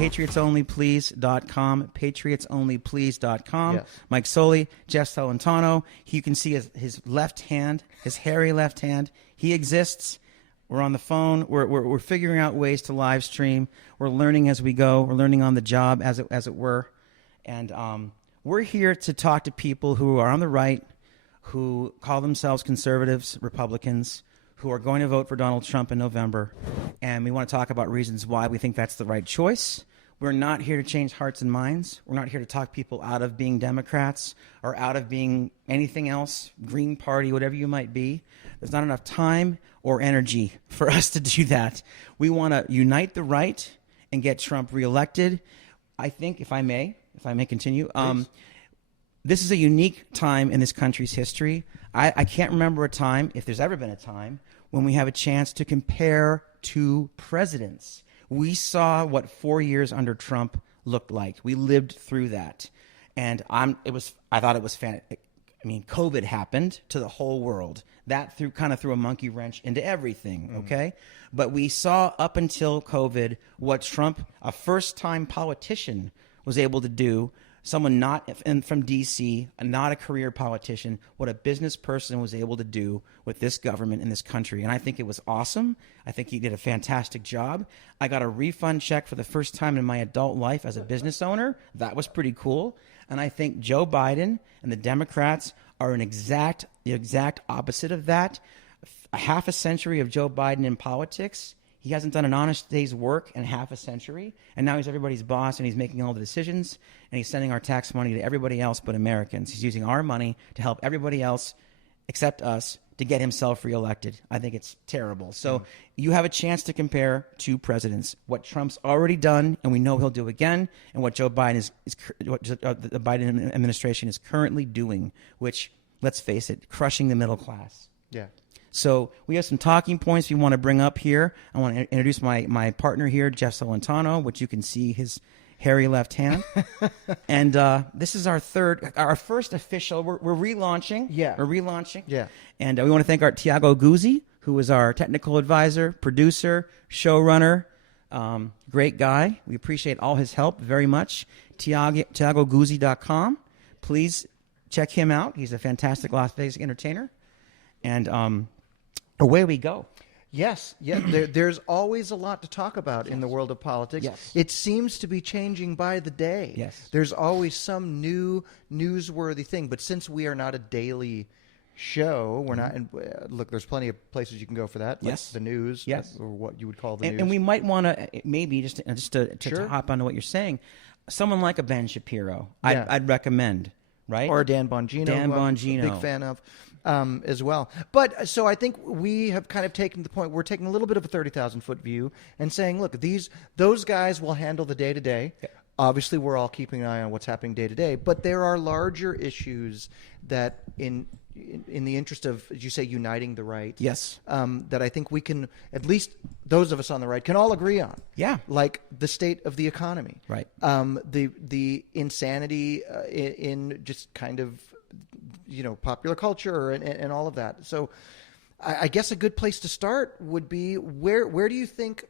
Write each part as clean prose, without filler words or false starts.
PatriotsOnlyPlease.com, PatriotsOnlyPlease.com. Yes. Mike Soli, Jeff Celentano. You can see his left hand, his hairy left hand. He exists. We're on the phone. We're figuring out ways to live stream. We're learning as we go. We're learning on the job, as it were. And we're here to talk to people who are on the right, who call themselves conservatives, Republicans, who are going to vote for Donald Trump in November. And we want to talk about reasons why we think that's the right choice. We're not here to change hearts and minds. We're not here to talk people out of being Democrats or out of being anything else, Green Party, whatever you might be. There's not enough time or energy for us to do that. We want to unite the right and get Trump reelected. I think, if I may continue, this is a unique time in this country's history. I can't remember a time, if there's ever been a time, when we have a chance to compare two presidents. We saw what 4 years under Trump looked like. We lived through that. And I thought it was fantastic. I mean, COVID happened to the whole world. That kind of threw a monkey wrench into everything, okay? But we saw up until COVID what Trump, a first-time politician, was able to do. Someone not from D.C., not a career politician, what a business person was able to do with this government in this country. And I think it was awesome. I think he did a fantastic job. I got a refund check for the first time in my adult life as a business owner. That was pretty cool. And I think Joe Biden and the Democrats are the exact opposite of that. A half a century of Joe Biden in politics. He hasn't done an honest day's work in half a century, and now he's everybody's boss, and he's making all the decisions, and he's sending our tax money to everybody else but Americans. He's using our money to help everybody else except us to get himself reelected. I think it's terrible. So you have a chance to compare two presidents, what Trump's already done, and we know he'll do again, and what Joe Biden what the Biden administration is currently doing, which, let's face it, crushing the middle class. Yeah. So we have some talking points we want to bring up here. I want to introduce my partner here, Jeff Celentano, which you can see his hairy left hand. And this is our first official. We're relaunching. Yeah. We're relaunching. Yeah. And we want to thank our Tiago Guzzi, who is our technical advisor, producer, showrunner, great guy. We appreciate all his help very much. TiagoGuzzi.com. Please check him out. He's a fantastic Las Vegas entertainer. And away we go. Yes. Yeah. There's always a lot to talk about in the world of politics. Yes. It seems to be changing by the day. Yes. There's always some new newsworthy thing. But since we are not a daily show, we're not. And look, there's plenty of places you can go for that. Like Yes. the news. Yes. Or what you would call the news. And we might want to maybe just to hop onto what you're saying, someone like a Ben Shapiro, Yeah. I'd recommend, right? Or Dan Bongino. Dan who I'm Bongino. a big fan of. As well. But so I think we have kind of taken the point, we're taking a little bit of a 30,000-foot view and saying, look, those guys will handle the day-to-day. Yeah. Obviously, we're all keeping an eye on what's happening day-to-day, but there are larger issues that in the interest of, as you say, uniting the right, yes, that I think we can, at least those of us on the right, can all agree on. Yeah. Like the state of the economy. Right. The insanity in just kind of, popular culture and all of that. So I guess a good place to start would be where do you think,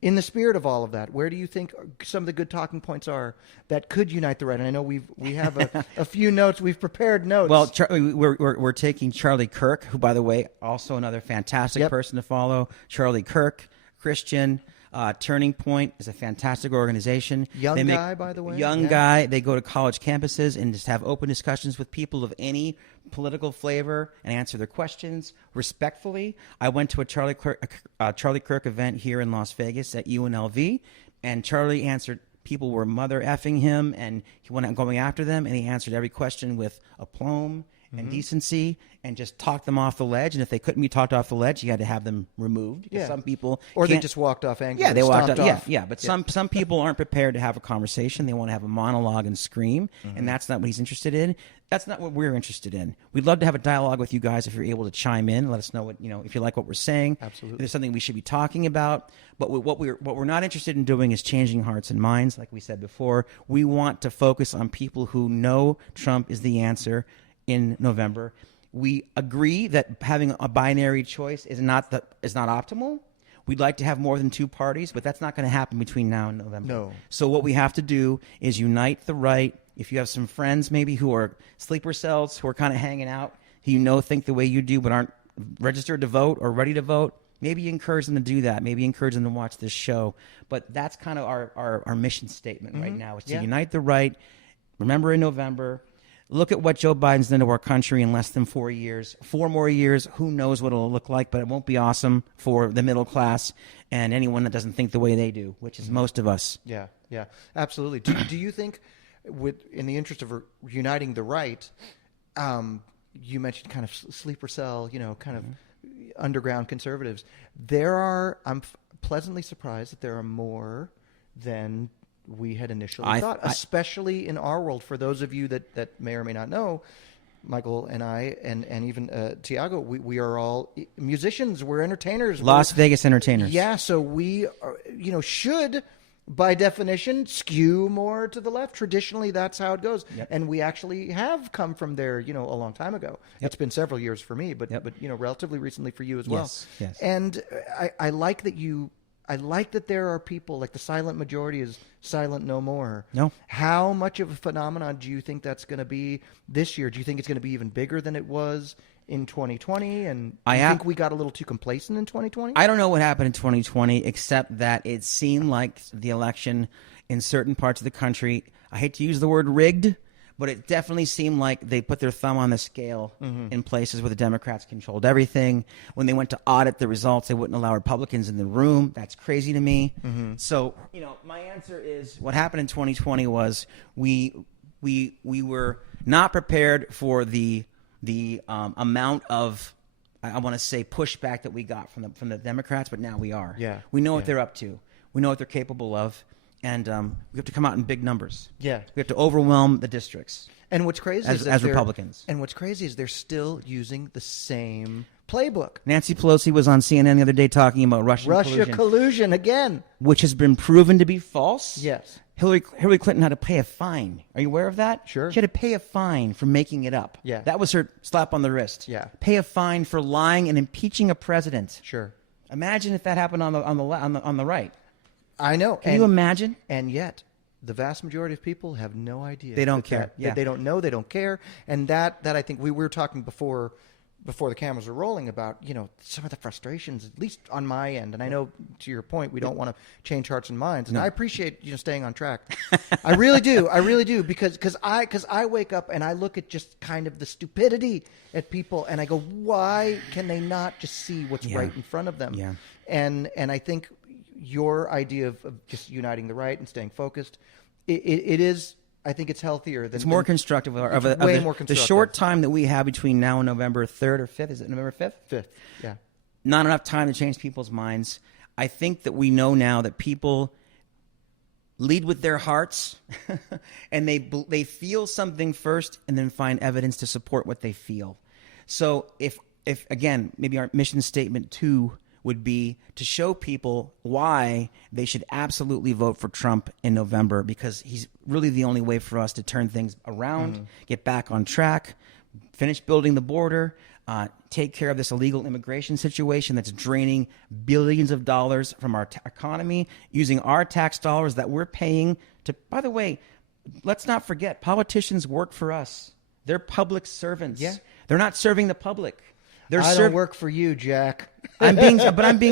in the spirit of all of that, where do you think some of the good talking points are that could unite the right? And I know we have a few notes. We've prepared notes. Well, we're taking Charlie Kirk, who, by the way, also another fantastic person to follow. Charlie Kirk, Christian. Turning Point is a fantastic organization. Young guy, by the way. Young guy. They go to college campuses and just have open discussions with people of any political flavor and answer their questions respectfully. I went to a Charlie Kirk event here in Las Vegas at UNLV, and Charlie answered. People were mother effing him, and he went out going after them, and he answered every question with aplomb and decency, and just talked them off the ledge. And if they couldn't be talked off the ledge, you had to have them removed. Yeah. Some people they just walked off angry. Yeah, they walked off. Yeah. But some people aren't prepared to have a conversation. They want to have a monologue and scream, and that's not what he's interested in. That's not what we're interested in. We'd love to have a dialogue with you guys if you're able to chime in. Let us know what if you like what we're saying. Absolutely. If there's something we should be talking about. But what we're not interested in doing is changing hearts and minds, like we said before. We want to focus on people who know Trump is the answer in November. We agree that having a binary choice is not optimal. We'd like to have more than 2 parties, but that's not going to happen between now and November. No. So what we have to do is unite the right. If you have some friends maybe who are sleeper cells, who are kind of hanging out, who think the way you do but aren't registered to vote or ready to vote, maybe you encourage them to do that. Maybe encourage them to watch this show. But that's kind of our mission statement right now, is to unite the right. Remember in November, look at what Joe Biden's done to our country in less than 4 years. 4 more years, who knows what it'll look like, but it won't be awesome for the middle class and anyone that doesn't think the way they do, which is most of us. Yeah, absolutely. Do you think, in the interest of uniting the right, you mentioned kind of sleeper cell, kind of underground conservatives. I'm pleasantly surprised that there are more than we had initially thought, especially in our world. For those of you that may or may not know, Michael and I, and even Tiago, we are all musicians. We're entertainers. Las Vegas entertainers. Yeah, so we are, should, by definition, skew more to the left. Traditionally, that's how it goes. Yep. And we actually have come from there, a long time ago. Yep. It's been several years for me, but relatively recently for you as well. Yes. And I like that there are people, like the silent majority is silent no more. No. How much of a phenomenon do you think that's going to be this year? Do you think it's going to be even bigger than it was in 2020? And do you think we got a little too complacent in 2020? I don't know what happened in 2020, except that it seemed like the election in certain parts of the country, I hate to use the word rigged, but it definitely seemed like they put their thumb on the scale in places where the Democrats controlled everything. When they went to audit the results, they wouldn't allow Republicans in the room. That's crazy to me. So, my answer is what happened in 2020 was we were not prepared for the amount of, I want to say, pushback that we got from the Democrats, but now we are. Yeah. We know what they're up to. We know what they're capable of. And we have to come out in big numbers. Yeah. We have to overwhelm the districts. And what's crazy as Republicans. And what's crazy is they're still using the same playbook. Nancy Pelosi was on CNN the other day talking about Russia collusion again, which has been proven to be false. Yes. Hillary Clinton had to pay a fine. Are you aware of that? Sure. She had to pay a fine for making it up. Yeah. That was her slap on the wrist. Yeah. Pay a fine for lying and impeaching a president. Sure. Imagine if that happened on the right. I know. Can you imagine? And yet, the vast majority of people have no idea. They don't care. They don't know. They don't care. And that I think we were talking before the cameras were rolling about, some of the frustrations, at least on my end. And I know, to your point, we don't want to change hearts and minds. And I appreciate staying on track. I really do. I really do, because I wake up and I look at just kind of the stupidity at people, and I go, why can they not just see what's right in front of them? Yeah. And I think your idea of just uniting the right and staying focused, it is. I think it's healthier. It's more constructive. Way more constructive. The short time that we have between now and November 3rd or 5th. Is it November 5th? 5th, yeah. Not enough time to change people's minds. I think that we know now that people lead with their hearts and they feel something first and then find evidence to support what they feel. So if again, maybe our mission statement 2 would be to show people why they should absolutely vote for Trump in November, because he's really the only way for us to turn things around, get back on track, finish building the border, take care of this illegal immigration situation that's draining billions of dollars from our economy, using our tax dollars that we're paying to, by the way, let's not forget, politicians work for us. They're public servants. Yeah. They're not serving the public. I don't work for you, Jack. I'm being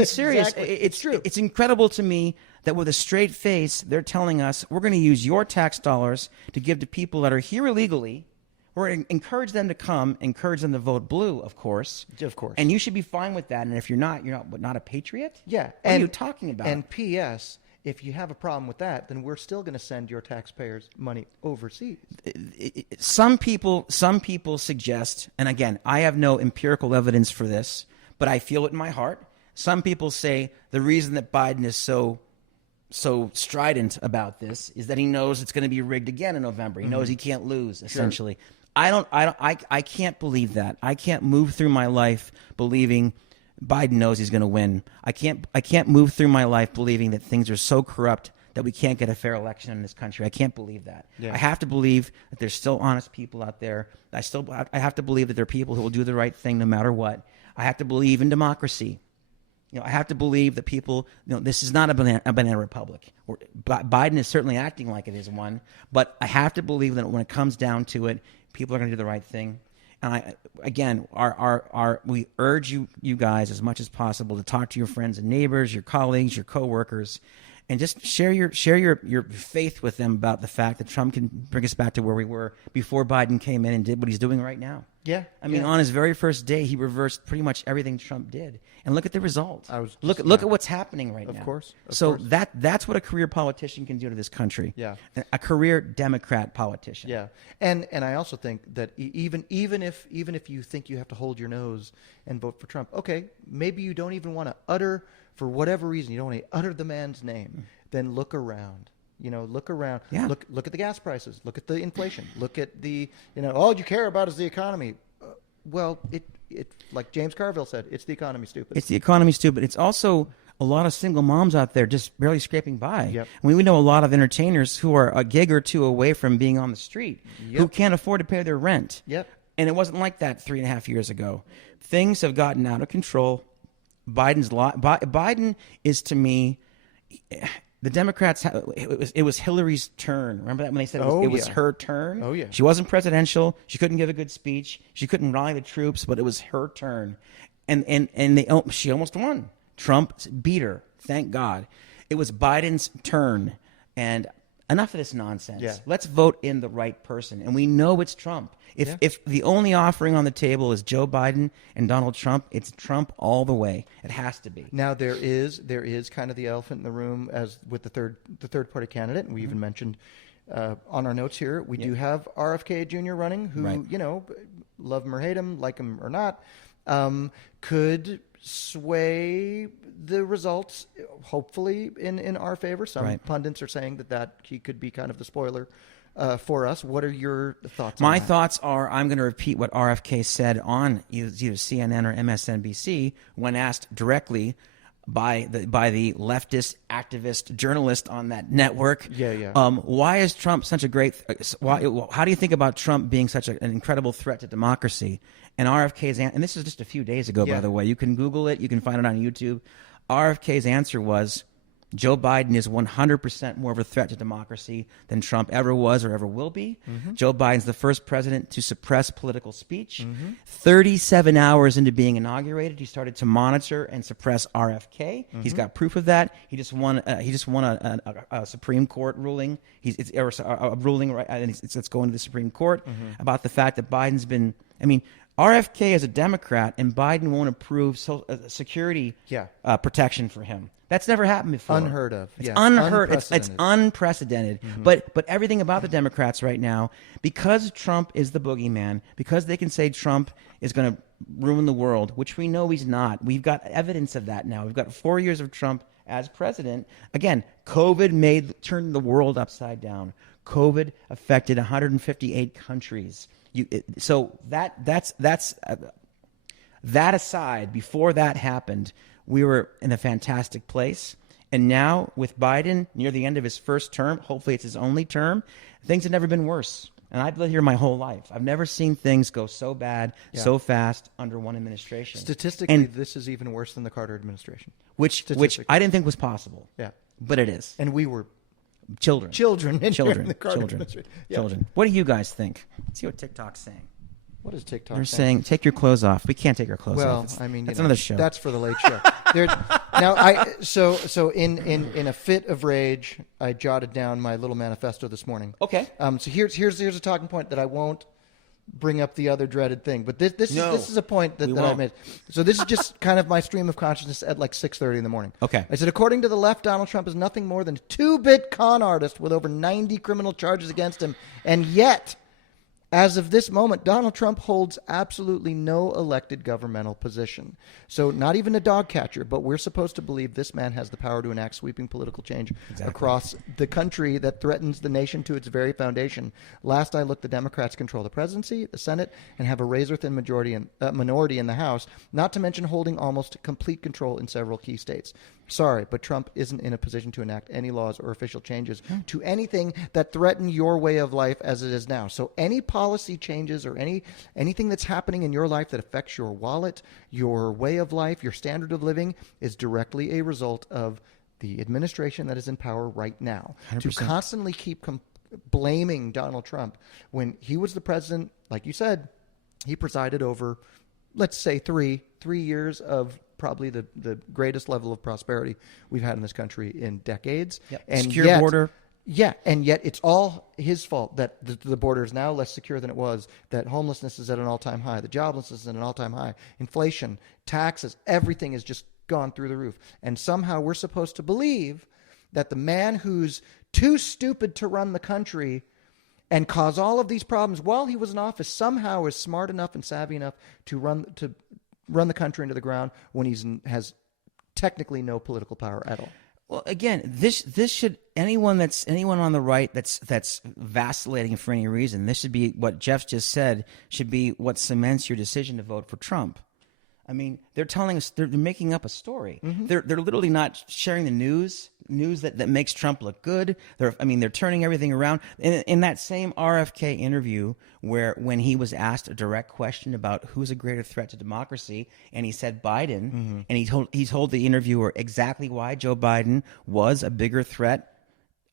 serious. Exactly. It's true. It's incredible to me that with a straight face, they're telling us we're going to use your tax dollars to give to people that are here illegally. We're going to encourage them to come, encourage them to vote blue, of course. Of course. And you should be fine with that. And if you're not a patriot? Yeah. What are you talking about? And P.S., if you have a problem with that, then we're still going to send your taxpayers money overseas. Some people suggest, and again, I have no empirical evidence for this, but I feel it in my heart. Some people say the reason that Biden is so strident about this is that he knows it's going to be rigged again in November. He knows he can't lose, essentially. Sure. I can't believe that. I can't move through my life believing Biden knows he's going to win. I can't move through my life believing that things are so corrupt that we can't get a fair election in this country. I can't believe that. Yeah. I have to believe that there's still honest people out there. I have to believe that there are people who will do the right thing no matter what. I have to believe in democracy. I have to believe that people, this is not a banana republic. Biden is certainly acting like it is one, but I have to believe that when it comes down to it, people are going to do the right thing. And we urge you guys as much as possible to talk to your friends and neighbors, your colleagues, your coworkers, and just share your faith with them about the fact that Trump can bring us back to where we were before Biden came in and did what he's doing right now. Yeah. I mean, on his very first day, he reversed pretty much everything Trump did. And look at the result. Look at what's happening right now. Of course. That's what a career politician can do to this country. Yeah. A career Democrat politician. Yeah. And I also think that even if you think you have to hold your nose and vote for Trump, okay, maybe you don't even want to utter, for whatever reason, you don't want to utter the man's name, then look around. Look around. Yeah. Look at the gas prices. Look at the inflation. Look at the, all you care about is the economy. Well, it like James Carville said, it's the economy, stupid. It's the economy, stupid. It's also a lot of single moms out there just barely scraping by. Yep. We know a lot of entertainers who are a gig or two away from being on the street, who can't afford to pay their rent. Yep. And it wasn't like that 3.5 years ago. Things have gotten out of control. Biden is, to me, the Democrats, it was Hillary's turn. Remember that when they said it was her turn? Oh, yeah. She wasn't presidential. She couldn't give a good speech. She couldn't rally the troops, but it was her turn. And she almost won. Trump beat her. Thank God. It was Biden's turn. And enough of this nonsense. Yeah. Let's vote in the right person. And we know it's Trump. If the only offering on the table is Joe Biden and Donald Trump, it's Trump all the way. It has to be. Now there is kind of the elephant in the room as with the third party candidate, and we even mentioned on our notes here we do have RFK Jr. running, who love him or hate him, like him or not, could sway the results hopefully in our favor. Some pundits are saying that he could be kind of the spoiler for us. What are your thoughts on that? My thoughts are, I'm going to repeat what RFK said on either CNN or MSNBC when asked directly by the leftist activist journalist on that network. Why is Trump such a great? How do you think about Trump being such an incredible threat to democracy? And RFK's and this is just a few days ago, by the way. You can Google it. You can find it on YouTube. RFK's answer was, Joe Biden is 100% more of a threat to democracy than Trump ever was or ever will be. Mm-hmm. Joe Biden's the first president to suppress political speech. Mm-hmm. 37 hours into being inaugurated, he started to monitor and suppress RFK. Mm-hmm. He's got proof of that. He just won a Supreme Court ruling. A ruling, right? And it's going to the Supreme Court about the fact that Biden's been. I mean, RFK is a Democrat, and Biden won't approve security protection for him. That's never happened before. Unheard of. It's unheard. It's unprecedented. Mm-hmm. But everything about the Democrats right now, because Trump is the boogeyman, because they can say Trump is going to ruin the world, which we know he's not. We've got evidence of that now. We've got 4 years of Trump as president. Again, COVID turned the world upside down. COVID affected 158 countries. That aside, before that happened, we were in a fantastic place. And now with Biden near the end of his first term, hopefully it's his only term, things have never been worse. And I've lived here my whole life. I've never seen things go so bad, so fast under one administration. Statistically, this is even worse than the Carter administration. Which I didn't think was possible. Yeah. But it is. And we were children. Children. What do you guys think? Let's see what TikTok's saying. What is TikTok? They're saying, take your clothes off. We can't take our clothes off. Well, I mean, that's another show. That's for the late show. So in a fit of rage, I jotted down my little manifesto this morning. Okay. So here's a talking point that I won't bring up the other dreaded thing, but this is a point that I made. So this is just kind of my stream of consciousness at like 6:30 in the morning. Okay. I said, according to the left, Donald Trump is nothing more than a 2-bit con artist with over 90 criminal charges against him, and yet, as of this moment, Donald Trump holds absolutely no elected governmental position. So not even a dog catcher, but we're supposed to believe this man has the power to enact sweeping political change across the country that threatens the nation to its very foundation. Last I looked, the Democrats control the presidency, the Senate, and have a razor-thin minority in the House, not to mention holding almost complete control in several key states. Sorry, but Trump isn't in a position to enact any laws or official changes to anything that threaten your way of life as it is now. So any policy changes or anything that's happening in your life that affects your wallet, your way of life, your standard of living is directly a result of the administration that is in power right now. 100%. To constantly keep blaming Donald Trump when he was the president, like you said, he presided over, let's say, three years of probably the greatest level of prosperity we've had in this country in decades. Yep. And Secure border. Yeah, and yet it's all his fault that the border is now less secure than it was, that homelessness is at an all-time high, the joblessness is at an all-time high, inflation, taxes, everything has just gone through the roof. And somehow we're supposed to believe that the man who's too stupid to run the country and cause all of these problems while he was in office somehow is smart enough and savvy enough to run the country into the ground when has technically no political power at all. Well, again, this should anyone on the right that's vacillating for any reason. This should be what Jeff just said. Should be what cements your decision to vote for Trump. I mean, they're telling us they're making up a story. Mm-hmm. They're literally not sharing the news that makes Trump look good. They're turning everything around. In that same RFK interview, when he was asked a direct question about who's a greater threat to democracy, and he said Biden, mm-hmm. and he told the interviewer exactly why Joe Biden was a bigger threat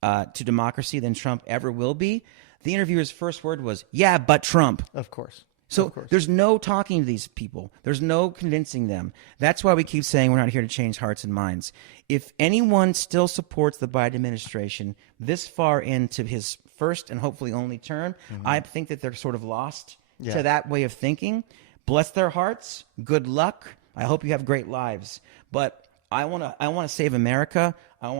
to democracy than Trump ever will be. The interviewer's first word was, "Yeah, but Trump." Of course. So there's no talking to these people. There's no convincing them. That's why we keep saying we're not here to change hearts and minds. If anyone still supports the Biden administration this far into his first and hopefully only term, mm-hmm. I think that they're sort of lost to that way of thinking. Bless their hearts. Good luck. I hope you have great lives. But I want to save America. I'm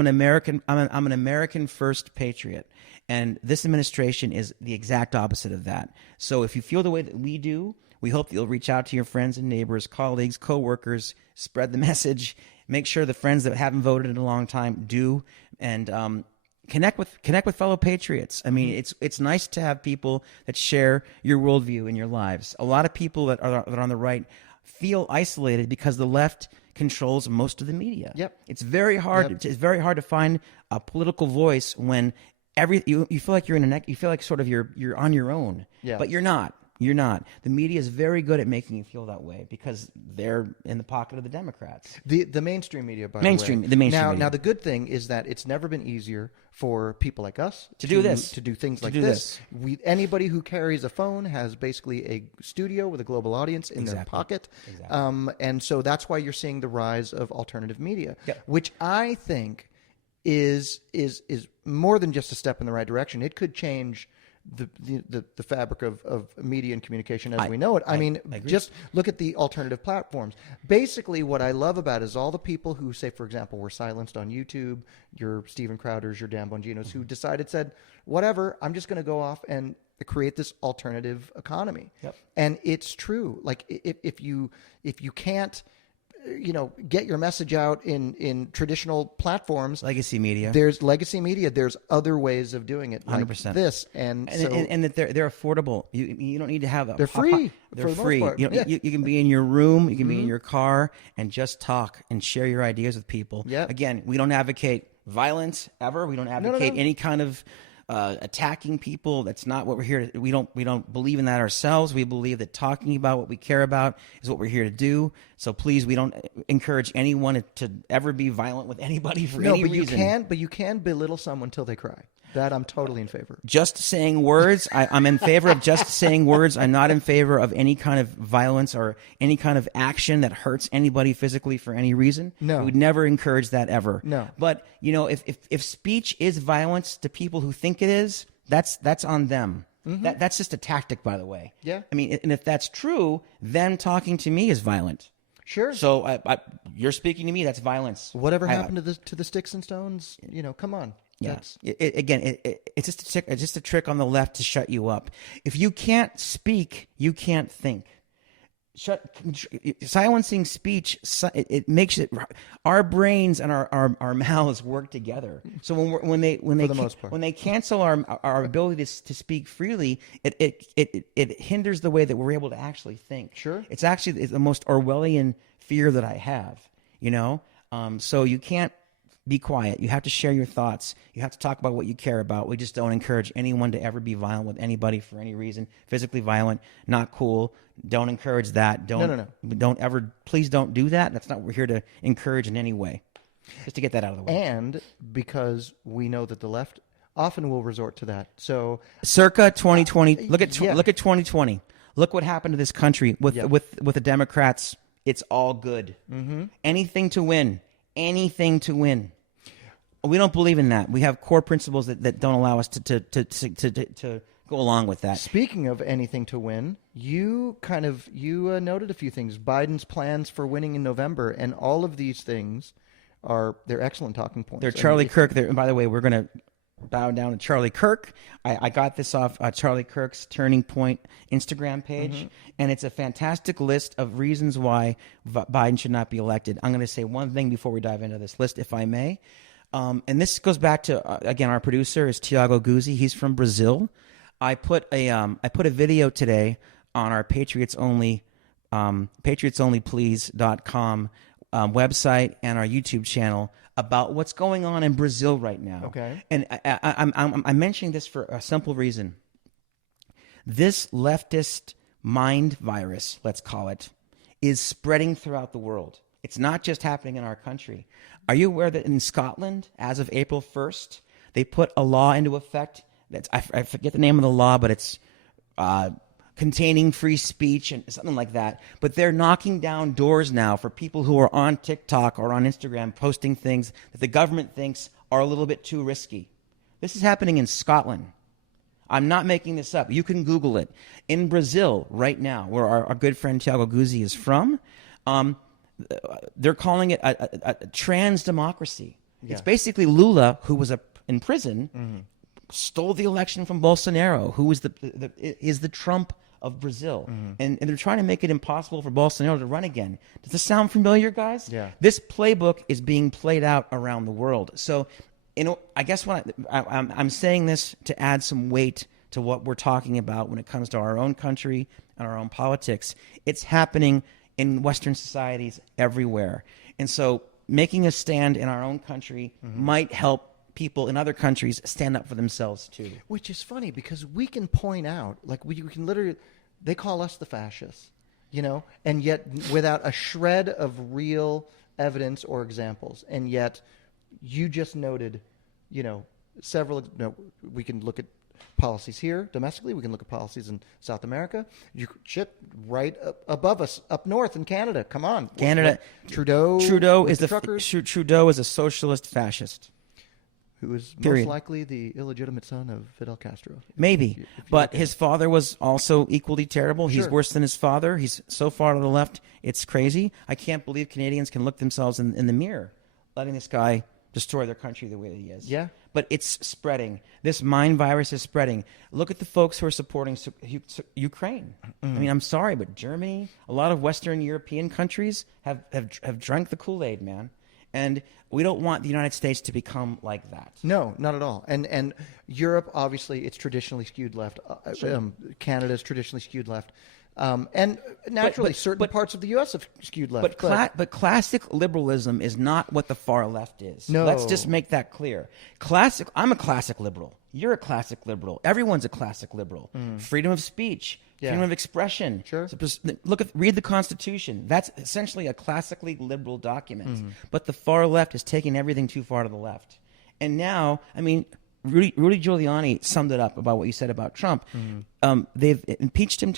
an American first patriot. And this administration is the exact opposite of that. So if you feel the way that we do, we hope that you'll reach out to your friends and neighbors, colleagues, coworkers, spread the message, make sure the friends that haven't voted in a long time do, and connect with fellow patriots. I mean, it's nice to have people that share your worldview in your lives. A lot of people that are on the right feel isolated because the left controls most of the media. Yep. It's very hard. Yep. It's very hard to find a political voice when you feel like you feel like sort of you're on your own. Yeah. But you're not. You're not. The media is very good at making you feel that way because they're in the pocket of the Democrats. The mainstream media, by the way. The mainstream media. Now, the good thing is that it's never been easier for people like us to do this, to do things like this. Anybody who carries a phone has basically a studio with a global audience in their pocket. Exactly. And so that's why you're seeing the rise of alternative media, which I think is more than just a step in the right direction. It could change the fabric of media and communication as we know it. I mean, just look at the alternative platforms. Basically, what I love about it is all the people who say, for example, were silenced on YouTube, your Steven Crowders, your Dan Bonginos, who said, whatever, I'm just going to go off and create this alternative economy. Yep. And it's true. Like if you can't get your message out in traditional platforms. Legacy media. There's legacy media. There's other ways of doing it, like 100%. This, and that they're affordable. You don't need to have they're free. They're free. You can be in your room. You can be in your car and just talk and share your ideas with people. Yeah. Again, we don't advocate violence ever. We don't advocate any kind of attacking people. That's not what we're here to. We don't believe in that ourselves. We believe that talking about what we care about is what we're here to do. So please, we don't encourage anyone to ever be violent with anybody for any reason. You can belittle someone till they cry. That I'm totally in favor of. Just saying words. I'm in favor of just saying words. I'm not in favor of any kind of violence or any kind of action that hurts anybody physically for any reason. No. We would never encourage that ever. No. But, if speech is violence to people who think it is, that's on them. Mm-hmm. That's just a tactic, by the way. Yeah. I mean, and if that's true, then talking to me is violent. Sure. So you're speaking to me, that's violence. Whatever happened to the sticks and stones, come on. Yeah. It's just a trick on the left to shut you up. If you can't speak, you can't think. Silencing speech, it makes it. Our brains and our mouths work together. So when they cancel our ability to speak freely, it hinders the way that we're able to actually think. Sure. It's actually the most Orwellian fear that I have. So you can't be quiet. You have to share your thoughts. You have to talk about what you care about. We just don't encourage anyone to ever be violent with anybody for any reason. Physically violent, not cool. Don't encourage that. Don't ever, please don't do that. That's not what we're here to encourage in any way. Just to get that out of the way. And because we know that the left often will resort to that. So circa 2020, look at 2020. Look what happened to this country with the Democrats. It's all good. Mm-hmm. Anything to win. Anything to win. We don't believe in that. We have core principles that don't allow us to go along with that. Speaking of anything to win, you noted a few things. Biden's plans for winning in November, and all of these things they're excellent talking points. They're Charlie Kirk. And by the way, we're going to bow down to Charlie Kirk. I got this off Charlie Kirk's Turning Point Instagram page, and it's a fantastic list of reasons why Biden should not be elected. I'm going to say one thing before we dive into this list, if I may. And this goes back to, again, our producer is Tiago Guzzi. He's from Brazil. I put a video today on our Patriots Only Please.com website and our YouTube channel about what's going on in Brazil right now. Okay. And I'm mentioning this for a simple reason. This leftist mind virus, let's call it, is spreading throughout the world. It's not just happening in our country. Are you aware that in Scotland, as of April 1st, they put a law into effect? I forget the name of the law, but it's containing free speech and something like that. But they're knocking down doors now for people who are on TikTok or on Instagram posting things that the government thinks are a little bit too risky. This is happening in Scotland. I'm not making this up. You can Google it. In Brazil right now, where our good friend Tiago Guzzi is from, they're calling it a trans democracy. Yeah. It's basically Lula, who was in prison, stole the election from Bolsonaro, who is the Trump of Brazil. And they're trying to make it impossible for Bolsonaro to run again. Does this sound familiar, guys? Yeah. This playbook is being played out around the world. So, I guess I'm saying this to add some weight to what we're talking about when it comes to our own country and our own politics. It's happening in Western societies everywhere. And so making a stand in our own country might help people in other countries stand up for themselves too. Which is funny because we can point out, like we can literally, they call us the fascists, and yet without a shred of real evidence or examples. And yet you just noted, several, we can look at policies here domestically. We can look at policies in South America. Right above us, up north in Canada. Come on, Canada. Trudeau is Trudeau is a socialist fascist. Who is most likely the illegitimate son of Fidel Castro. Maybe. But his father was also equally terrible. He's worse than his father. He's so far to the left, it's crazy. I can't believe Canadians can look themselves in the mirror, letting this guy destroy their country the way that he is. Yeah. But it's spreading. This mind virus is spreading. Look at the folks who are supporting Ukraine. I mean, I'm sorry, but Germany, a lot of Western European countries have drunk the Kool-Aid, man. And we don't want the United States to become like that. No, not at all. And Europe, obviously, it's traditionally skewed left. Canada's traditionally skewed left. And naturally, certain parts of the U.S. have skewed left. But classic liberalism is not what the far left is. No. Let's just make that clear. I'm a classic liberal. You're a classic liberal. Everyone's a classic liberal. Freedom of speech. Freedom of expression. Sure. Read the Constitution. That's essentially a classically liberal document. But the far left is taking everything too far to the left. And now, I mean, Rudy Giuliani summed it up about what you said about Trump. They've impeached him.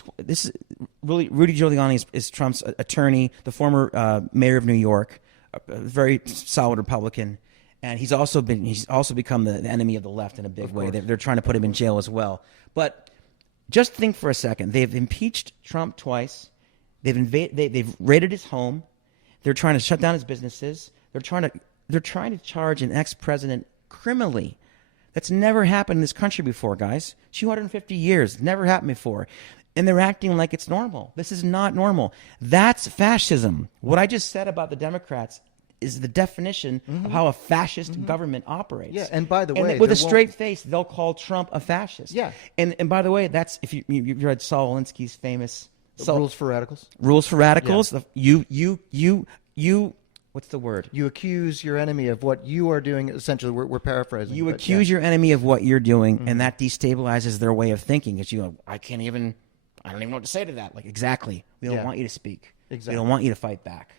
Rudy Giuliani is Trump's attorney, the former mayor of New York, a very solid Republican. And he's also become the enemy of the left in a big way. They're trying to put him in jail as well. But just think for a second. They've impeached Trump twice. They've raided his home. They're trying to shut down his businesses. They're trying to charge an ex-president criminally. That's never happened in this country before, guys. 250 years. Never happened before. And they're acting like it's normal. This is not normal. That's fascism. What I just said about the Democrats is the definition of how a fascist government operates. Yeah, and by the way, with a straight face, they'll call Trump a fascist. Yeah. And by the way, that's if you read Saul Alinsky's famous Rules for Radicals. Rules for Radicals. Yeah. what's the word? You accuse your enemy of what you are doing. Essentially, we're paraphrasing. You but accuse your enemy of what you're doing, and that destabilizes their way of thinking. Because you go, I don't even know what to say to that. Like, exactly. We don't want you to speak. Exactly. We don't want you to fight back.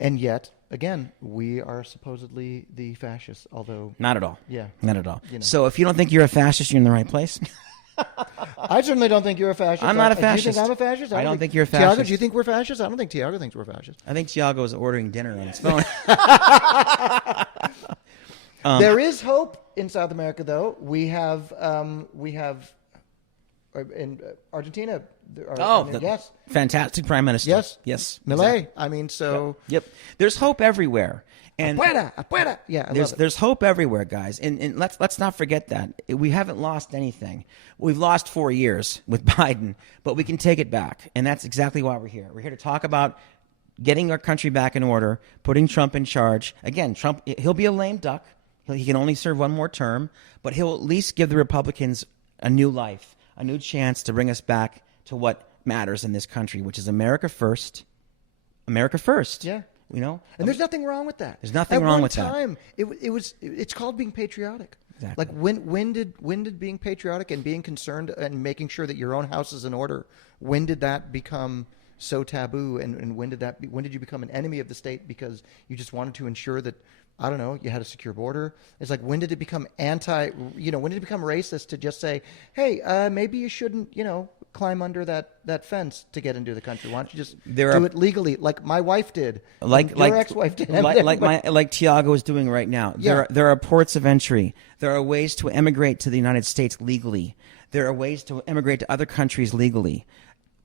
And yet, again, we are supposedly the fascists, although... Not at all. Yeah. Not at all. You know. So if you don't think you're a fascist, you're in the right place. I certainly don't think you're a fascist. I'm not a Do you fascist. think I'm a fascist? I don't think you're a Tiago, fascist. do you think we're fascists? I don't think Tiago thinks we're fascists. I think Tiago is ordering dinner on his phone. There is hope in South America, though. We have in Argentina. Yes, fantastic prime minister. Yes, Milei. Exactly. I mean, so yep. There's hope everywhere. And Afuera. Yeah, there's hope everywhere, guys. And let's not forget that we haven't lost anything. We've lost 4 years with Biden, but we can take it back, and that's exactly why we're here. We're here to talk about getting our country back in order, putting Trump in charge. Again, Trump, he'll be a lame duck. He can only serve one more term, but he'll at least give the Republicans a new life, a new chance to bring us back to what matters in this country, which is America first. America first. Yeah. You know? And there's nothing wrong with that. There's nothing wrong with that. At one time, it's called being patriotic. Exactly. Like when did being patriotic and being concerned and making sure that your own house is in order, when did that become so taboo, and when did you become an enemy of the state because you just wanted to ensure that, I don't know, you had a secure border? It's like, when did it become when did it become racist to just say, hey, maybe you shouldn't, climb under that fence to get into the country? Why don't you just do it legally, like my wife did, like your ex-wife did, like Tiago is doing right now. Yeah. There are ports of entry. There are ways to emigrate to the United States legally. There are ways to emigrate to other countries legally.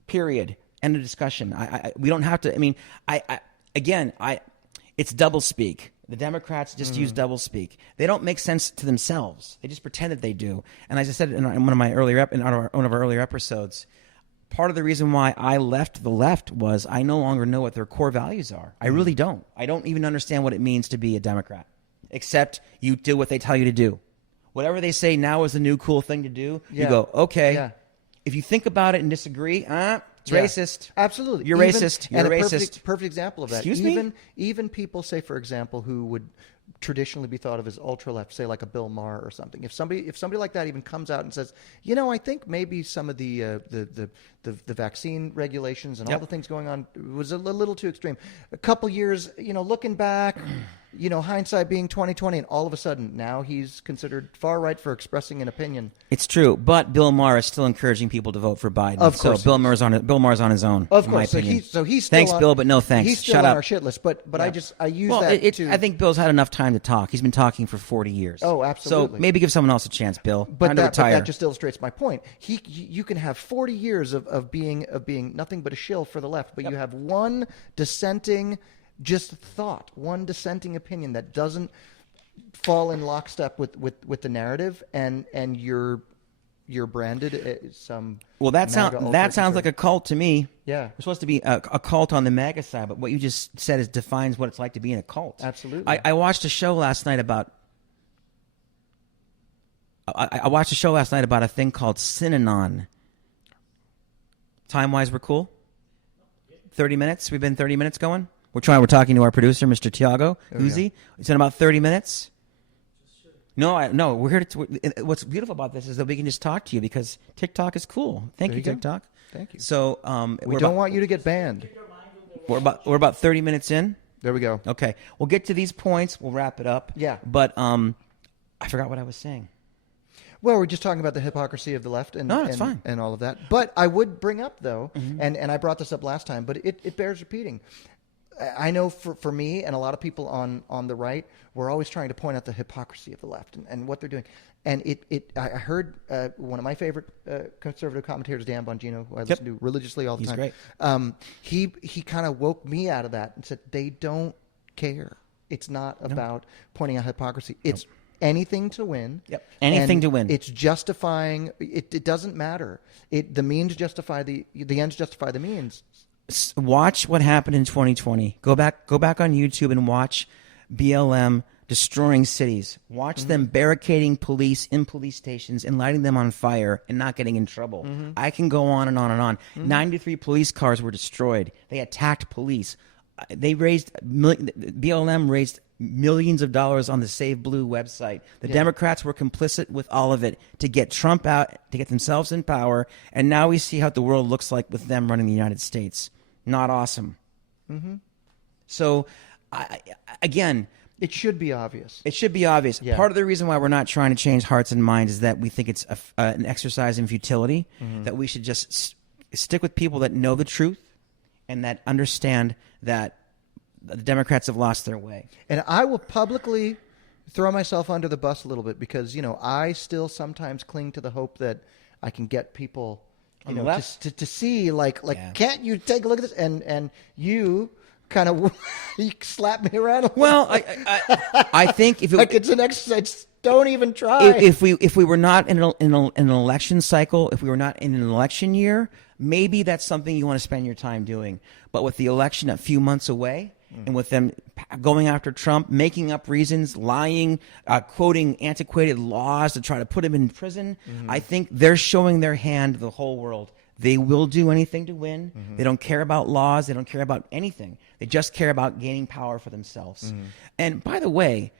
Period. End of discussion. We don't have to. I mean, it's doublespeak. The Democrats just use doublespeak. They don't make sense to themselves. They just pretend that they do. And as I said in one of my one of our earlier episodes, part of the reason why I left the left was I no longer know what their core values are. I really don't. I don't even understand what it means to be a Democrat, except you do what they tell you to do. Whatever they say now is the new cool thing to do, you go, okay. Yeah. If you think about it and disagree, it's racist. Absolutely. You're racist. You're racist. Perfect example of that. Excuse me? Even people, say, for example, who would traditionally be thought of as ultra left, say like a Bill Maher or something. If somebody like that even comes out and says, I think maybe some of the vaccine regulations and all the things going on was a little too extreme. A couple years, looking back, hindsight being 20/20, and all of a sudden now he's considered far right for expressing an opinion. It's true, but Bill Maher is still encouraging people to vote for Biden. Of course, so Bill Maher's on his own. Of in course, my opinion. so he's still thanks, on, Bill, but no thanks. He's still Shut on up. our shit list, but I use well, that to. I think Bill's had enough time to talk. He's been talking for 40 years. Oh, absolutely. So maybe give someone else a chance, Bill. But Time to retire. that just illustrates my point. You can have 40 years of being nothing but a shill for the left, but you have one dissenting thought, one dissenting opinion that doesn't fall in lockstep with the narrative, and you're branded some. Well, that sounds like a cult to me. Yeah, we're supposed to be a cult on the MAGA side, but what you just said defines what it's like to be in a cult. Absolutely. I watched a show last night about. I watched a show last night about a thing called Synanon. Time-wise, we're cool. 30 minutes. We've been 30 minutes going. We're talking to our producer, Mr. Tiago Uzi. It's in about 30 minutes. No, we're here to. What's beautiful about this is that we can just talk to you because TikTok is cool. Thank you, TikTok. Thank you. So we don't want you to get banned. We're about 30 minutes in. There we go. Okay, we'll get to these points. We'll wrap it up. Yeah. But I forgot what I was saying. Well, we're just talking about the hypocrisy of the left and fine. And all of that. But I would bring up, though, and I brought this up last time, but it bears repeating. I know for me and a lot of people on the right, we're always trying to point out the hypocrisy of the left and what they're doing. And I heard one of my favorite conservative commentators, Dan Bongino, who I listen to religiously all the time. He's great. He kind of woke me out of that and said, they don't care. It's not about pointing out hypocrisy. It's anything to win. Yep. Anything to win. It's justifying. It doesn't matter. The means justify the ends justify the means. Watch what happened in 2020. Go back on YouTube and watch BLM destroying cities. Watch them barricading police in police stations and lighting them on fire and not getting in trouble. I can go on and on and on. 93 police cars were destroyed. They attacked police. BLM raised millions of dollars on the Save Blue website. The Democrats were complicit with all of it to get Trump out, to get themselves in power, and now we see how the world looks like with them running the United States. Not awesome. Mm-hmm. So, again, it should be obvious. It should be obvious. Yeah. Part of the reason why we're not trying to change hearts and minds is that we think it's an exercise in futility, that we should just stick with people that know the truth and that understand that the Democrats have lost their way. And I will publicly throw myself under the bus a little bit because, I still sometimes cling to the hope that I can get people to see, can't you take a look at this? And you kind of you slap me around a little. Well, I think if it's an exercise, don't even try. If we were not in an election cycle, if we were not in an election year, maybe that's something you want to spend your time doing. But with the election a few months away, and with them going after Trump, making up reasons, lying, quoting antiquated laws to try to put him in prison, I think they're showing their hand to the whole world. They will do anything to win. They don't care about laws. They don't care about anything. They just care about gaining power for themselves. And by the way,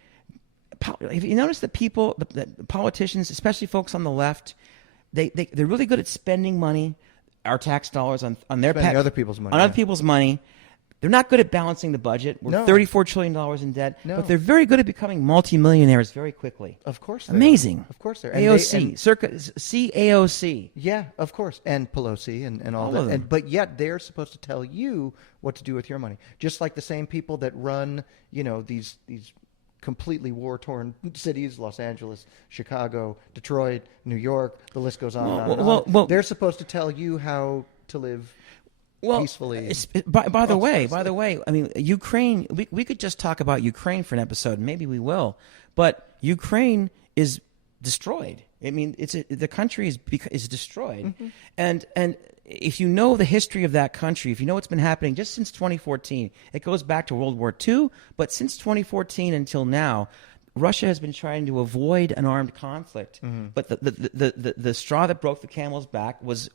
if you notice that the politicians, especially folks on the left, they're really good at spending money, our tax dollars on their other people's money. On other people's money. They're not good at balancing the budget. We're $34 trillion in debt, but they're very good at becoming multimillionaires very quickly. Of course, amazing. Of course, they're AOC, circa CAOC. Yeah, of course, and Pelosi and all that. But yet they're supposed to tell you what to do with your money, just like the same people that run, these completely war-torn cities: Los Angeles, Chicago, Detroit, New York. The list goes on and on. Well, they're supposed to tell you how to live. Peacefully. By the way, I mean, Ukraine, we could just talk about Ukraine for an episode, and maybe we will, but Ukraine is destroyed. I mean, the country is destroyed. And if you know the history of that country, if you know what's been happening just since 2014, it goes back to World War II, but since 2014 until now, Russia has been trying to avoid an armed conflict. But the straw that broke the camel's back was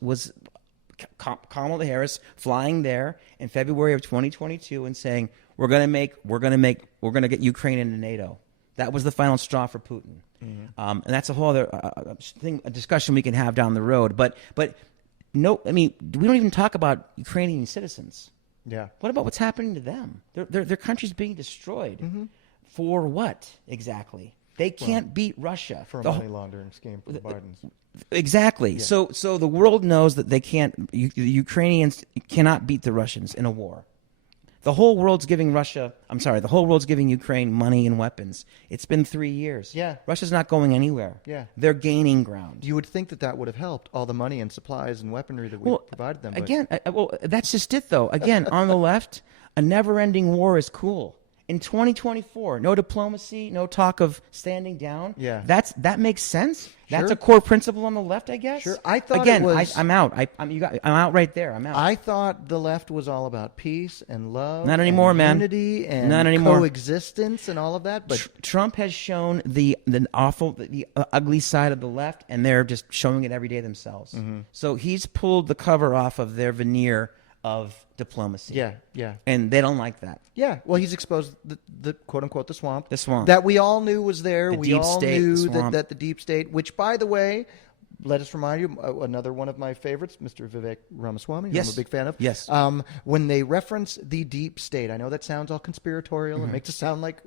Kamala Harris flying there in February of 2022 and saying, we're going to get Ukraine into NATO. That was the final straw for Putin. And that's a whole other a discussion we can have down the road. But no, I mean, we don't even talk about Ukrainian citizens. Yeah. What about what's happening to them? Their country's being destroyed. For what exactly? They can't beat Russia. For a money laundering scheme for the Bidens. Exactly. Yeah. So the world knows that they can't. The Ukrainians cannot beat the Russians in a war. The whole world's giving Ukraine money and weapons. It's been 3 years. Yeah. Russia's not going anywhere. Yeah. They're gaining ground. You would think that would have helped all the money and supplies and weaponry that we provided them. Again, that's just it, though. Again, on the left, a never-ending war is cool. In 2024, no diplomacy, no talk of standing down. Yeah. That makes sense. That's Sure. a core principle on the left, I guess. Sure. I thought again, it was... I'm out. I'm out right there. I'm out. I thought the left was all about peace and love. Not anymore, and man. Unity and Not anymore. Coexistence and all of that. But Trump has shown the ugly side of the left, and they're just showing it every day themselves. So he's pulled the cover off of their veneer of diplomacy. Yeah. And they don't like that. Yeah. Well, he's exposed the quote unquote the swamp. The swamp. That we all knew was there. The we deep all state, knew the swamp. that the deep state, which by the way, let us remind you, another one of my favorites, Mr. Vivek Ramaswamy, who Yes. I'm a big fan of. Yes. When they reference the deep state, I know that sounds all conspiratorial and makes it sound like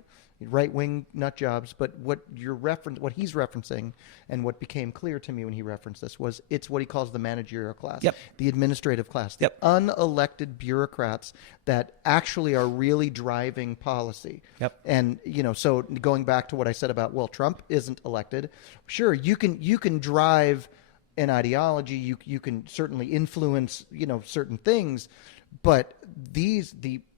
right-wing nut jobs, but what he's referencing, and what became clear to me when he referenced this was it's what he calls the managerial class, Yep. the administrative class, the Yep. unelected bureaucrats that actually are really driving policy. Yep. And so going back to what I said about, well, Trump isn't elected. Sure, you can drive an ideology, you can certainly influence certain things, but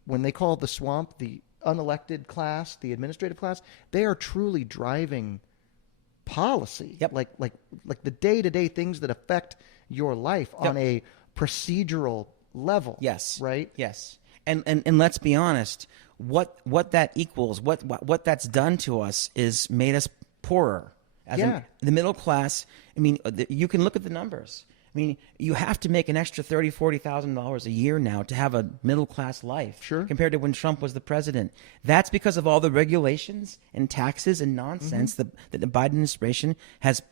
when they call the swamp the unelected class, the administrative class, they are truly driving policy. Yep. Like the day-to-day things that affect your life on a procedural level. Yes. Right? Yes. And let's be honest, what that equals, what that's done to us is made us poorer. The middle class, I mean, you can look at the numbers. I mean, you have to make an extra $30,000-$40,000 a year now to have a middle-class life. Sure. Compared to when Trump was the president. That's because of all the regulations and taxes and nonsense that the Biden administration has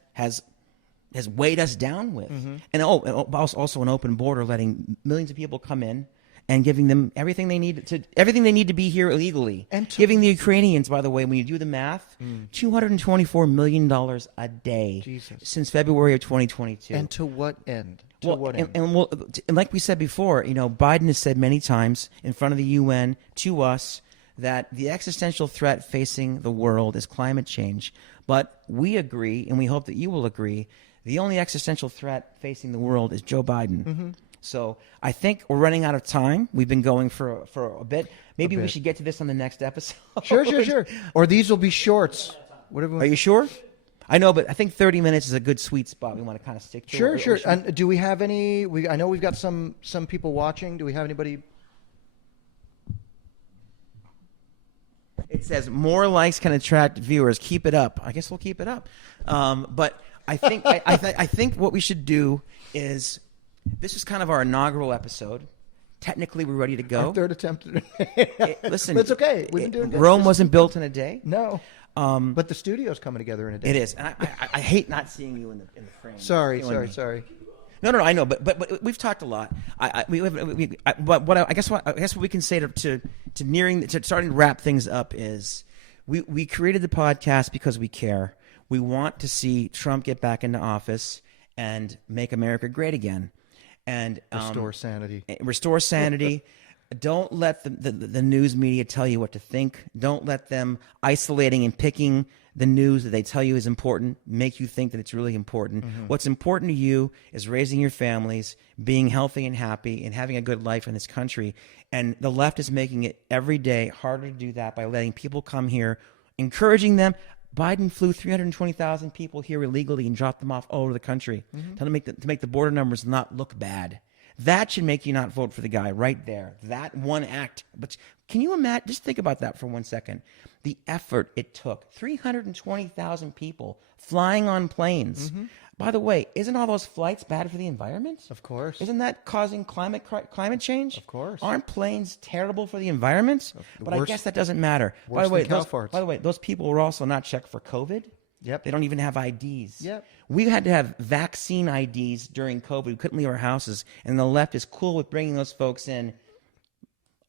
weighed us down with. And also an open border, letting millions of people come in and giving them everything they need to be here illegally. And giving the Ukrainians, by the way, when you do the math, $224 million a day since February of 2022. And to what end? And like we said before, Biden has said many times in front of the UN to us that the existential threat facing the world is climate change. But we agree, and we hope that you will agree, the only existential threat facing the world is Joe Biden. So I think we're running out of time. We've been going for a bit. Maybe we should get to this on the next episode. Sure. Or these will be shorts. Whatever. Are you sure? I know, but I think 30 minutes is a good sweet spot. We want to kind of stick to. Sure. And do we have any? I know we've got some people watching. Do we have anybody? It says more likes can attract viewers. Keep it up. I guess we'll keep it up. But I think I think what we should do is. This is kind of our inaugural episode. Technically, we're ready to go. Our third attempt. Listen, it's okay. We've been doing good. Rome wasn't built in a day. No. But the studio's coming together in a day. It is. And I hate not seeing you in the frame. Sorry. No. I know, but we've talked a lot. I guess what we can say to starting to wrap things up is we created the podcast because we care. We want to see Trump get back into office and make America great again. And restore sanity. Don't let the news media tell you what to think. Don't let them isolating and picking the news that they tell you is important make you think that it's really important. What's important to you is raising your families, being healthy and happy, and having a good life in this country. And the left is making it every day harder to do that by letting people come here, encouraging them. Biden flew 320,000 people here illegally and dropped them off all over the country to make the border numbers not look bad. That should make you not vote for the guy right there. That one act. But can you imagine? Just think about that for 1 second. The effort it took. 320,000 people flying on planes. By the way, isn't all those flights bad for the environment? Of course. Isn't that causing climate change? Of course. Aren't planes terrible for the environment? But I guess that doesn't matter. By the way, those people were also not checked for COVID. Yep. They don't even have IDs. Yep. We had to have vaccine IDs during COVID. We couldn't leave our houses. And the left is cool with bringing those folks in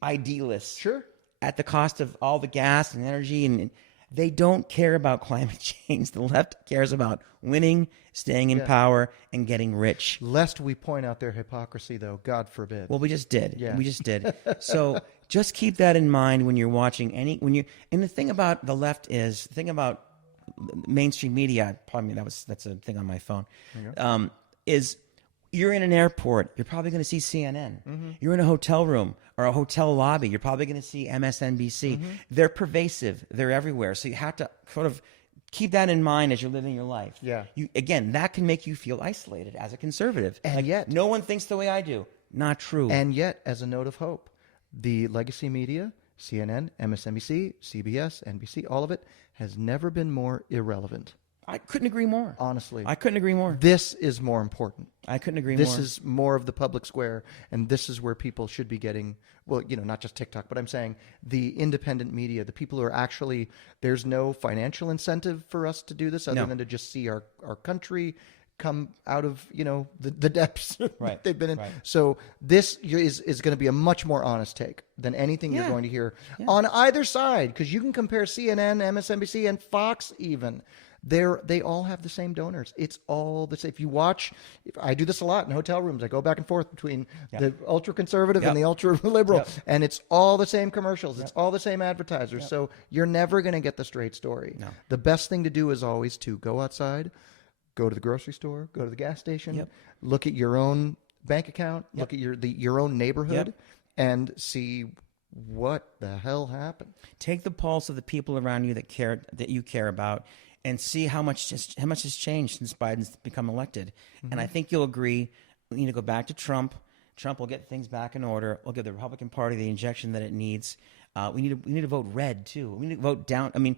ID-less. Sure. At the cost of all the gas and energy. And they don't care about climate change. The left cares about winning, staying in power, and getting rich. Lest we point out their hypocrisy, though, God forbid. Well, we just did. Yeah. We just did. So just keep that in mind when you're watching and the thing about the left is, the thing about mainstream media, that's a thing on my phone, is you're in an airport, you're probably going to see CNN. You're in a hotel room or a hotel lobby, you're probably going to see MSNBC. They're pervasive. They're everywhere. So you have to sort of keep that in mind as you're living your life. Yeah. Again, that can make you feel isolated as a conservative. And yet, no one thinks the way I do. Not true. And yet, as a note of hope, the legacy media, CNN, MSNBC, CBS, NBC, all of it has never been more irrelevant. I couldn't agree more. Honestly. I couldn't agree more. This is more important. I couldn't agree more. This is more of the public square, and this is where people should be getting, well, not just TikTok, but I'm saying the independent media, the people who are actually, there's no financial incentive for us to do this other than to just see our country come out of, the depths they've been in. Right. So this is going to be a much more honest take than anything you're going to hear on either side, because you can compare CNN, MSNBC, and Fox even. They all have the same donors. It's all the same. If you watch, I do this a lot in hotel rooms. I go back and forth between the ultra conservative and the ultra liberal, and it's all the same commercials. It's all the same advertisers. So you're never going to get the straight story. No. The best thing to do is always to go outside, go to the grocery store, go to the gas station, look at your own bank account, look at your own neighborhood, and see what the hell happened. Take the pulse of the people around you that you care about, and see how much has changed since Biden's become elected. And I think you'll agree, we need to go back to Trump. Trump will get things back in order. We'll give the Republican Party the injection that it needs. We need to vote red too. We need to vote down. I mean,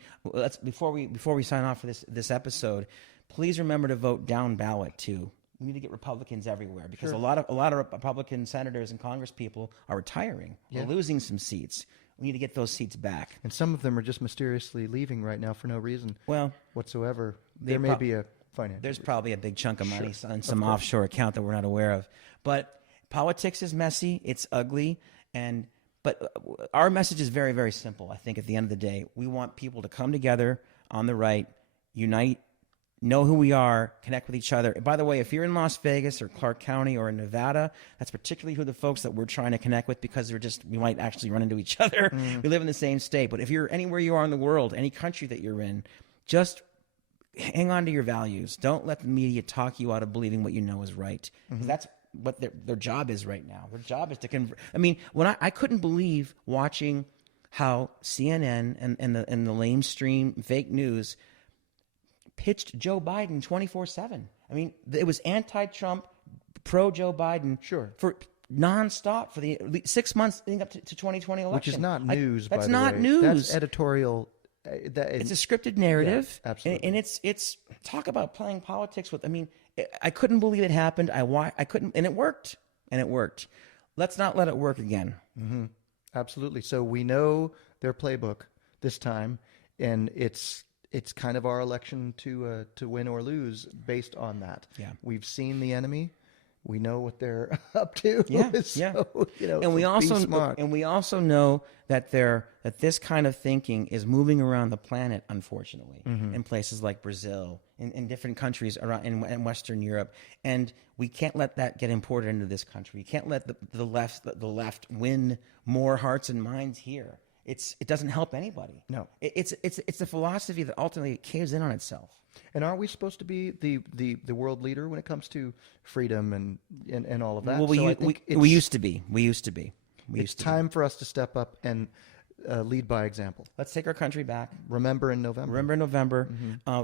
before we sign off for this episode, please remember to vote down ballot too. we need to get Republicans everywhere because a lot of Republican senators and Congress people are retiring. Yeah. We're losing some seats. We need to get those seats back. And some of them are just mysteriously leaving right now for no reason whatsoever. There may be a financial. There's probably a big chunk of money on some offshore account that we're not aware of. But politics is messy. It's ugly. But our message is very, very simple. I think at the end of the day, we want people to come together on the right, unite, know who we are, connect with each other. And by the way, if you're in Las Vegas or Clark County or in Nevada, that's particularly who the folks that we're trying to connect with because we might actually run into each other. We live in the same state. But if you're anywhere you are in the world, any country that you're in, just hang on to your values. Don't let the media talk you out of believing what you know is right. Because that's what their job is right now. Their job is to convert. I mean, when I couldn't believe watching how CNN and the lamestream fake news pitched Joe Biden 24/7. I mean, it was anti-Trump, pro-Joe Biden for nonstop for the 6 months leading up to 2020 election. Which is not news, by the way. That's not news. That's editorial. It's a scripted narrative. Yeah, absolutely. And it's talk about playing politics with, I mean, I couldn't believe it happened. I couldn't, and it worked. Let's not let it work again. Mm-hmm. Absolutely. So we know their playbook this time, and it's kind of our election to win or lose based on that. Yeah. We've seen the enemy. We know what they're up to. Yeah, So, and we also know that this kind of thinking is moving around the planet, unfortunately, in places like Brazil, in different countries around in Western Europe, and we can't let that get imported into this country. We can't let the left win more hearts and minds here. It doesn't help anybody. No, it's a philosophy that ultimately caves in on itself. And aren't we supposed to be the world leader when it comes to freedom and all of that? Well, we used to be. It's time for us to step up and lead by example. Let's take our country back. Remember in November.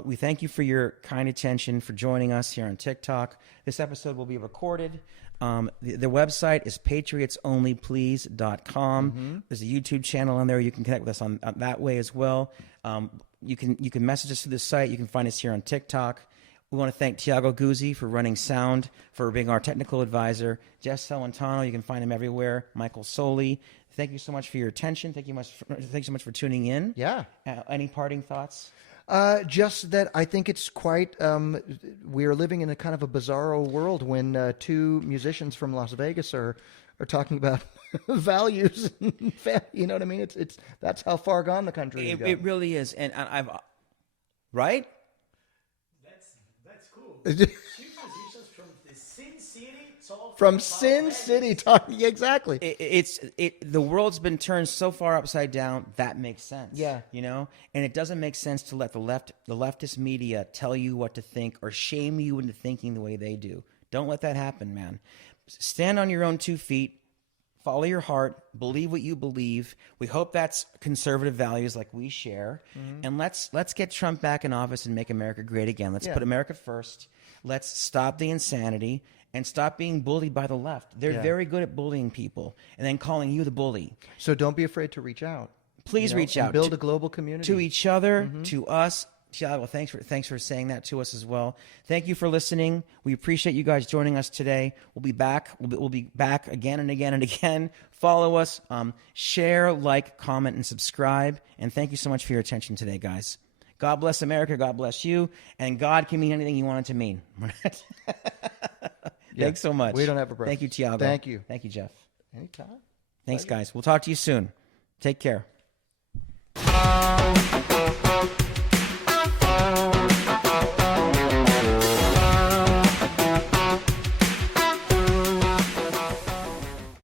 We thank you for your kind attention, for joining us here on TikTok. This episode will be recorded. The website is patriotsonlyplease.com. There's a YouTube channel on there. You can connect with us on that way as well. You can message us through the site. You can find us here on TikTok. We want to thank Tiago Guzzi for running sound, for being our technical advisor. Jeff Celentano, you can find him everywhere. Michael Soli. Thank you so much for your attention. Thank you so much for tuning in. Yeah. Any parting thoughts? Just that I think it's quite, we are living in a kind of a bizarro world when two musicians from Las Vegas are talking about values. You know what I mean? It's that's how far gone the country is. It really is. And I've, right? That's cool. Two musicians from the Sin City. From Sin City, talking exactly. The world's been turned so far upside down that makes sense. Yeah, and it doesn't make sense to let the leftist media tell you what to think or shame you into thinking the way they do. Don't let that happen, man. Stand on your own 2 feet. Follow your heart. Believe what you believe. We hope that's conservative values like we share. And let's get Trump back in office and make America great again. Let's put America first. Let's stop the insanity and stop being bullied by the left. They're very good at bullying people and then calling you the bully. So don't be afraid to reach out. Please reach out. Build a global community. To each other, to us. Tiago, thanks for saying that to us as well. Thank you for listening. We appreciate you guys joining us today. We'll be back. We'll be back again and again and again. Follow us, share, like, comment, and subscribe. And thank you so much for your attention today, guys. God bless America. God bless you. And God can mean anything you want it to mean. Thanks so much. We don't have a break. Thank you, Tiago. Thank you. Thank you, Jeff. Anytime. Thanks, guys. We'll talk to you soon. Take care.